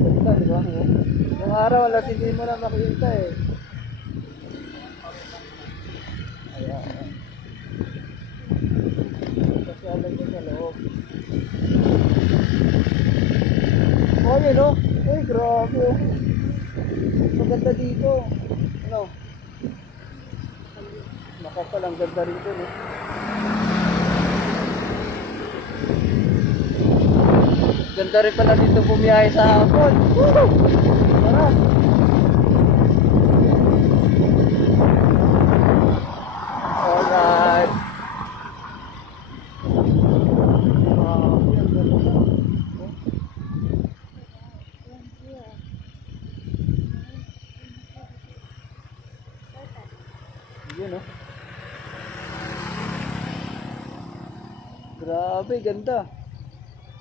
Ganda, di ba? Yung araw, alas hindi mo na makita eh. Ayan. Kasi alam ko sa loob. Oh, yun oh. Uy, grabe oh. Maganda dito. Ano? Makapal, ang ganda rin dun eh. Ganda rin pala dito bumiyahe sa hapon. Woo! Sarap. Alright. Yun oh. Grabe, ganda.